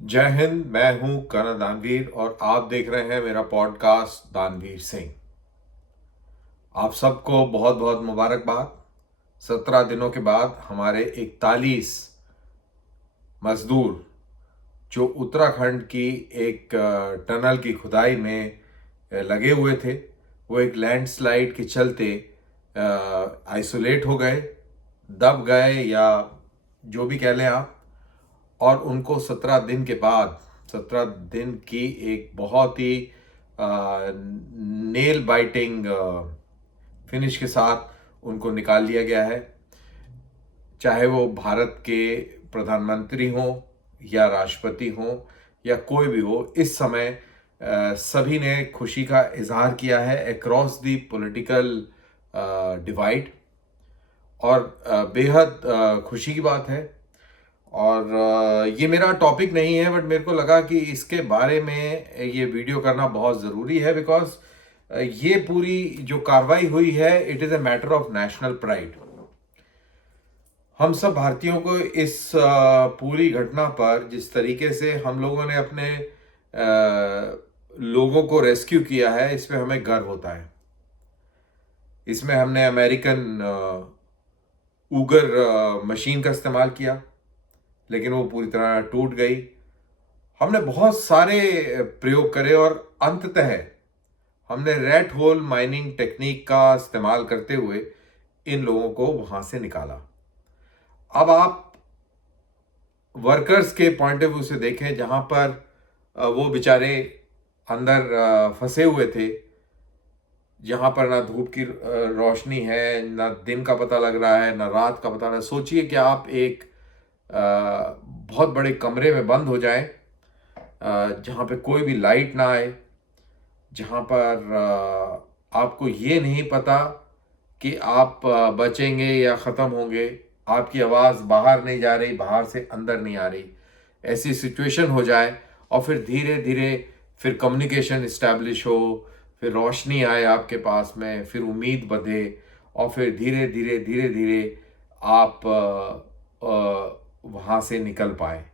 जय हिंद। मैं हूं कर्नल दानवीर और आप देख रहे हैं मेरा पॉडकास्ट दानवीर सिंह। आप सबको बहुत बहुत मुबारकबाद। 17 दिनों के बाद हमारे 41 मजदूर जो उत्तराखंड की एक टनल की खुदाई में लगे हुए थे, वो एक लैंडस्लाइड के चलते आइसोलेट हो गए, दब गए या जो भी कह लें आप। और उनको 17 दिन के बाद, 17 दिन की एक बहुत ही नेल बाइटिंग फिनिश के साथ उनको निकाल लिया गया है। चाहे वो भारत के प्रधानमंत्री हों या राष्ट्रपति हों या कोई भी हो, इस समय सभी ने खुशी का इजहार किया है अक्रॉस द पॉलिटिकल डिवाइड। और बेहद खुशी की बात है। और ये मेरा टॉपिक नहीं है, बट मेरे को लगा कि इसके बारे में ये वीडियो करना बहुत ज़रूरी है, बिकॉज ये पूरी जो कार्रवाई हुई है, it is a matter of national pride. हम सब भारतीयों को इस पूरी घटना पर जिस तरीके से हम लोगों ने अपने लोगों को रेस्क्यू किया है, इस पे हमें गर्व होता है। इसमें हमने अमेरिकन ऊगर मशीन का इस्तेमाल किया, लेकिन वो पूरी तरह टूट गई। हमने बहुत सारे प्रयोग करे और अंततः हमने रेड होल माइनिंग टेक्निक का इस्तेमाल करते हुए इन लोगों को वहां से निकाला। अब आप वर्कर्स के पॉइंट ऑफ व्यू से देखें, जहां पर वो बेचारे अंदर फंसे हुए थे, जहां पर ना धूप की रोशनी है, ना दिन का पता लग रहा है, ना रात का पता लग रहा है। सोचिए कि आप एक बहुत बड़े कमरे में बंद हो जाएं, जहाँ पे कोई भी लाइट ना आए, जहाँ पर आपको ये नहीं पता कि आप बचेंगे या ख़त्म होंगे। आपकी आवाज़ बाहर नहीं जा रही, बाहर से अंदर नहीं आ रही। ऐसी सिचुएशन हो जाए और फिर धीरे धीरे फिर कम्युनिकेशन इस्टेब्लिश हो, फिर रोशनी आए आपके पास में, फिर उम्मीद बढ़े, और फिर धीरे धीरे धीरे धीरे आप वहाँ से निकल पाए।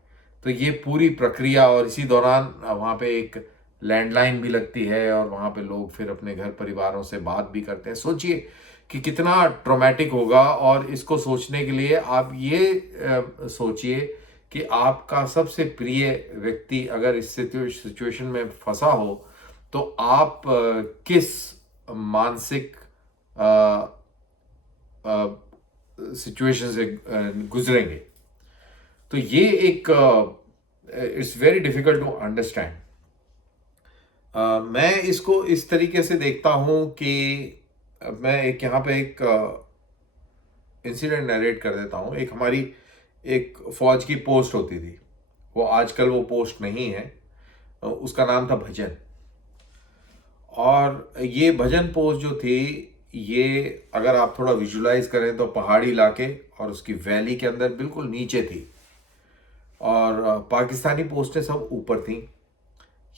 तो ये पूरी प्रक्रिया, और इसी दौरान वहाँ पे एक लैंडलाइन भी लगती है और वहाँ पे लोग फिर अपने घर परिवारों से बात भी करते हैं। सोचिए कि कितना ट्रॉमेटिक होगा। और इसको सोचने के लिए आप ये सोचिए कि आपका सबसे प्रिय व्यक्ति अगर इस सिचुएशन में फंसा हो, तो आप किस मानसिक सिचुएशन से गुजरेंगे। तो ये एक it's very difficult to understand. मैं इसको इस तरीके से देखता हूँ कि मैं एक यहाँ पे एक इंसिडेंट नरेट कर देता हूँ। एक हमारी एक फौज की पोस्ट होती थी, वो आजकल वो पोस्ट नहीं है। उसका नाम था भजन। और ये भजन पोस्ट जो थी, ये अगर आप थोड़ा विजुलाइज करें तो पहाड़ी इलाके और उसकी वैली के अंदर बिल्कुल नीचे थी। और पाकिस्तानी पोस्टें सब ऊपर थीं।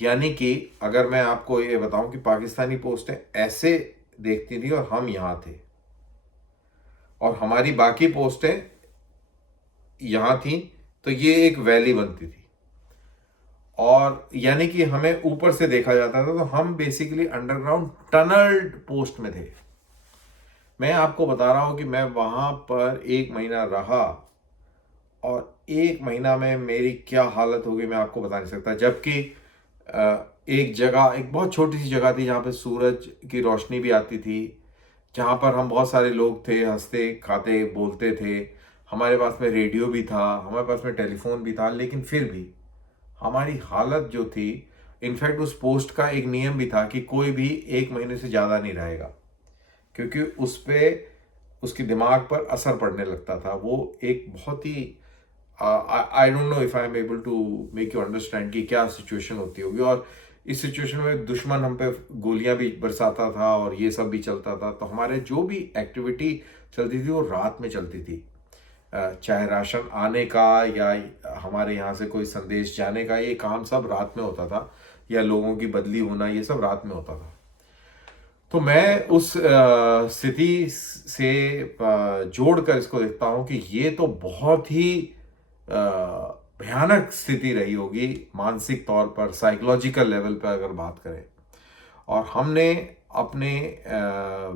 यानी कि अगर मैं आपको ये बताऊं कि पाकिस्तानी पोस्टें ऐसे देखती थी और हम यहाँ थे, और हमारी बाकी पोस्टें यहाँ थी, तो ये एक वैली बनती थी। और यानी कि हमें ऊपर से देखा जाता था, तो हम बेसिकली अंडरग्राउंड टनल्ड पोस्ट में थे। मैं आपको बता रहा हूँ कि मैं वहाँ पर 1 महीना रहा, और 1 महीना में मेरी क्या हालत हो गई मैं आपको बता नहीं सकता। जबकि एक जगह, एक बहुत छोटी सी जगह थी जहाँ पे सूरज की रोशनी भी आती थी, जहाँ पर हम बहुत सारे लोग थे, हंसते खाते बोलते थे। हमारे पास में रेडियो भी था, हमारे पास में टेलीफोन भी था, लेकिन फिर भी हमारी हालत जो थी, इनफैक्ट उस पोस्ट का एक नियम भी था कि कोई भी 1 महीने से ज़्यादा नहीं रहेगा, क्योंकि उस पे उसके दिमाग पर असर पड़ने लगता था। वो एक बहुत ही I don't know if I am able to make you understand कि क्या सिचुएशन होती होगी। और इस सिचुएशन में दुश्मन हम पे गोलियां भी बरसाता था और ये सब भी चलता था। तो हमारे जो भी एक्टिविटी चलती थी वो रात में चलती थी। चाहे राशन आने का या हमारे यहाँ से कोई संदेश जाने का, ये काम सब रात में होता था, या लोगों की बदली होना, ये सब रात में होता था। तो मैं उस स्थिति से जोड़कर इसको देखता हूँ कि ये तो बहुत ही भयानक स्थिति रही होगी मानसिक तौर पर, साइकोलॉजिकल लेवल पर अगर बात करें। और हमने अपने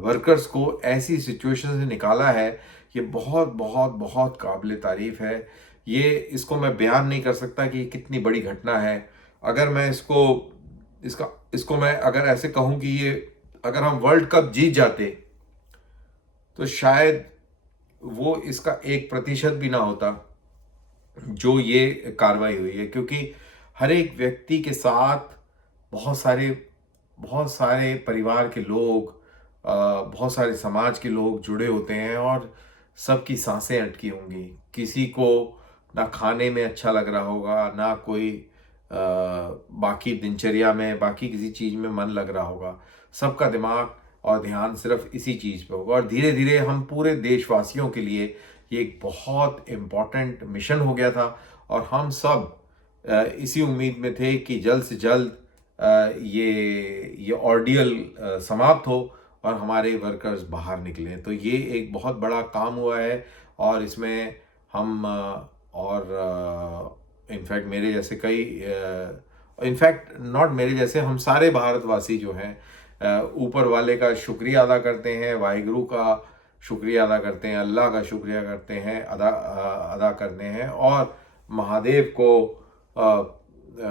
वर्कर्स को ऐसी सिचुएशन से निकाला है, ये बहुत बहुत बहुत काबिल तारीफ़ है। ये इसको मैं बयान नहीं कर सकता कि ये कितनी बड़ी घटना है। अगर मैं इसको मैं अगर ऐसे कहूँ कि ये, अगर हम वर्ल्ड कप जीत जाते तो शायद वो इसका 1% भी ना होता जो ये कार्रवाई हुई है, क्योंकि हर एक व्यक्ति के साथ बहुत सारे परिवार के लोग, बहुत सारे समाज के लोग जुड़े होते हैं और सबकी सांसें अटकी होंगी। किसी को ना खाने में अच्छा लग रहा होगा, ना कोई बाकी दिनचर्या में, बाकी किसी चीज़ में मन लग रहा होगा। सबका दिमाग और ध्यान सिर्फ इसी चीज़ पे होगा। और धीरे धीरे हम पूरे देशवासियों के लिए ये एक बहुत इम्पॉर्टेंट मिशन हो गया था। और हम सब इसी उम्मीद में थे कि जल्द से जल्द ये ऑर्डियल समाप्त हो और हमारे वर्कर्स बाहर निकलें। तो ये एक बहुत बड़ा काम हुआ है। और इसमें हम और इनफैक्ट मेरे जैसे कई, इनफैक्ट नॉट मेरे जैसे, हम सारे भारतवासी जो हैं ऊपर वाले का शुक्रिया अदा करते हैं, वाहिगुरु का शुक्रिया अदा करते हैं, अल्लाह का शुक्रिया करते हैं, अदा करते हैं, और महादेव को अ, अ,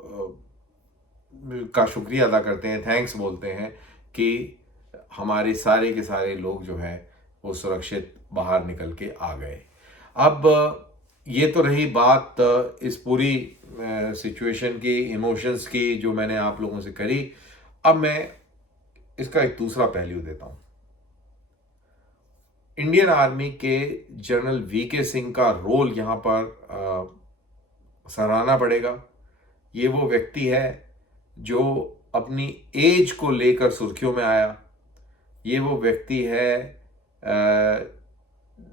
अ, का शुक्रिया अदा करते हैं, थैंक्स बोलते हैं कि हमारे सारे के सारे लोग जो हैं वो सुरक्षित बाहर निकल के आ गए। अब ये तो रही बात इस पूरी सिचुएशन की, इमोशंस की, जो मैंने आप लोगों से करी। अब मैं इसका एक दूसरा पहलू देता हूँ। इंडियन आर्मी के जनरल वीके सिंह का रोल यहाँ पर सराहना पड़ेगा। ये वो व्यक्ति है जो अपनी एज को लेकर सुर्खियों में आया। ये वो व्यक्ति है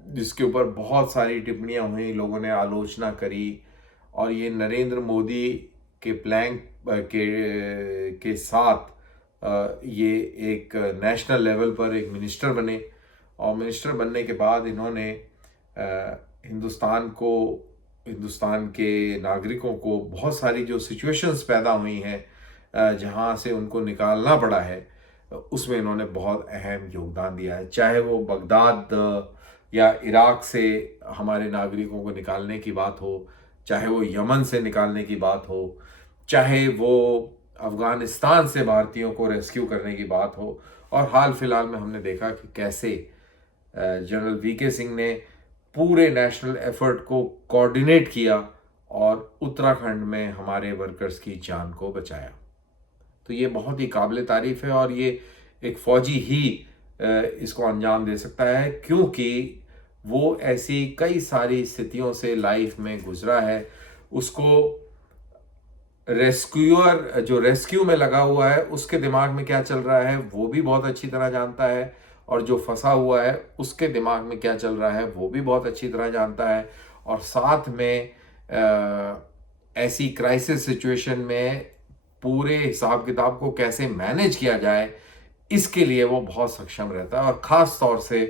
जिसके ऊपर बहुत सारी टिप्पणियां हुई, लोगों ने आलोचना करी, और ये नरेंद्र मोदी के प्लान के साथ ये एक नेशनल लेवल पर एक मिनिस्टर बने। और मिनिस्टर बनने के बाद इन्होंने हिंदुस्तान के नागरिकों को बहुत सारी जो सिचुएशंस पैदा हुई हैं जहाँ से उनको निकालना पड़ा है, उसमें इन्होंने बहुत अहम योगदान दिया है। चाहे वो बगदाद या इराक से हमारे नागरिकों को निकालने की बात हो, चाहे वो यमन से निकालने की बात हो, चाहे वो अफ़गानिस्तान से भारतीयों को रेस्क्यू करने की बात हो। और हाल फिलहाल में हमने देखा कि कैसे जनरल वीके सिंह ने पूरे नेशनल एफर्ट को कोऑर्डिनेट किया और उत्तराखंड में हमारे वर्कर्स की जान को बचाया। तो ये बहुत ही काबिल तारीफ़ है, और ये एक फ़ौजी ही इसको अंजाम दे सकता है, क्योंकि वो ऐसी कई सारी स्थितियों से लाइफ में गुजरा है। उसको रेस्क्यूअर जो रेस्क्यू में लगा हुआ है उसके दिमाग में क्या चल रहा है वो भी बहुत अच्छी तरह जानता है, और जो फंसा हुआ है उसके दिमाग में क्या चल रहा है वो भी बहुत अच्छी तरह जानता है। और साथ में ऐसी क्राइसिस सिचुएशन में पूरे हिसाब किताब को कैसे मैनेज किया जाए, इसके लिए वो बहुत सक्षम रहता है, और ख़ास तौर से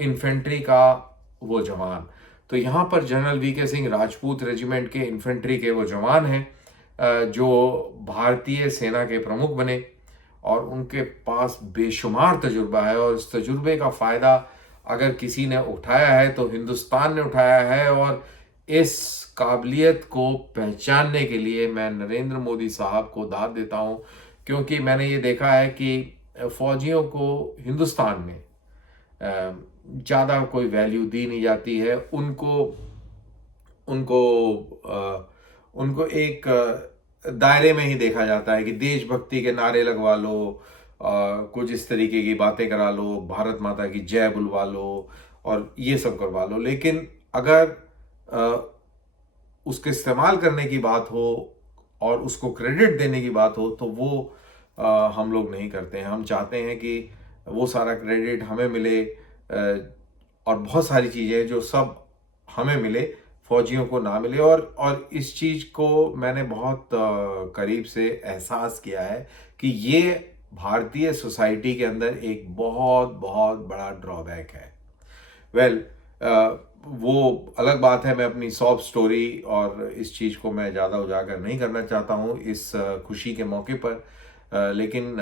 इन्फेंट्री का वो जवान। तो यहाँ पर general VK Singh Rajput regiment के इन्फेंट्री के वो जवान हैं जो भारतीय सेना के प्रमुख बने, और उनके पास बेशुमार तजुर्बा है। और इस तजुर्बे का फ़ायदा अगर किसी ने उठाया है तो हिंदुस्तान ने उठाया है। और इस काबिलियत को पहचानने के लिए मैं नरेंद्र मोदी साहब को दाद देता हूँ, क्योंकि मैंने ये देखा है कि फ़ौजियों को हिंदुस्तान में ज़्यादा कोई वैल्यू दी नहीं जाती है। उनको उनको उनको एक दायरे में ही देखा जाता है कि देशभक्ति के नारे लगवा लो, कुछ इस तरीके की बातें करा लो, भारत माता की जय बुलवा लो और ये सब करवा लो। लेकिन अगर उसके इस्तेमाल करने की बात हो और उसको क्रेडिट देने की बात हो तो वो हम लोग नहीं करते हैं। हम चाहते हैं कि वो सारा क्रेडिट हमें मिले, और बहुत सारी चीज़ें जो सब हमें मिले, फौजियों को ना मिले। और इस चीज़ को मैंने बहुत करीब से एहसास किया है कि ये भारतीय सोसाइटी के अंदर एक बहुत बहुत बड़ा ड्रॉबैक है। वेल, वो अलग बात है, मैं अपनी सॉब स्टोरी और इस चीज़ को मैं ज़्यादा उजागर नहीं करना चाहता हूँ इस खुशी के मौके पर। लेकिन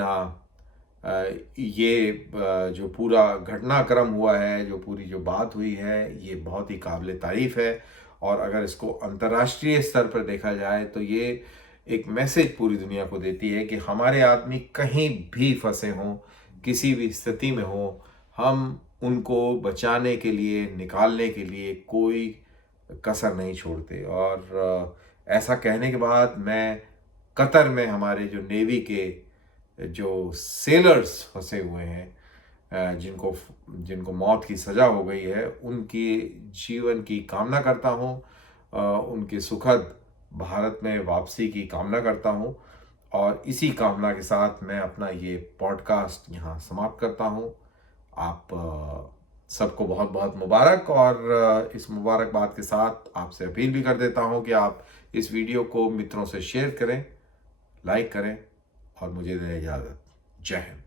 ये जो पूरा घटनाक्रम हुआ है, जो पूरी जो बात हुई है, ये बहुत ही काबिल तारीफ़ है। और अगर इसको अंतर्राष्ट्रीय स्तर पर देखा जाए तो ये एक मैसेज पूरी दुनिया को देती है कि हमारे आदमी कहीं भी फंसे हों, किसी भी स्थिति में हों, हम उनको बचाने के लिए, निकालने के लिए कोई कसर नहीं छोड़ते। और ऐसा कहने के बाद मैं कतर में हमारे जो नेवी के जो सेलर्स फंसे हुए हैं, जिनको जिनको मौत की सज़ा हो गई है, उनके जीवन की कामना करता हूँ। उनके सुखद भारत में वापसी की कामना करता हूँ। और इसी कामना के साथ मैं अपना ये पॉडकास्ट यहाँ समाप्त करता हूँ। आप सबको बहुत बहुत मुबारक। और इस मुबारकबाद के साथ आपसे अपील भी कर देता हूँ कि आप इस वीडियो को मित्रों से शेयर करें, लाइक करें और मुझे दें इजाज़त। जय हिंद।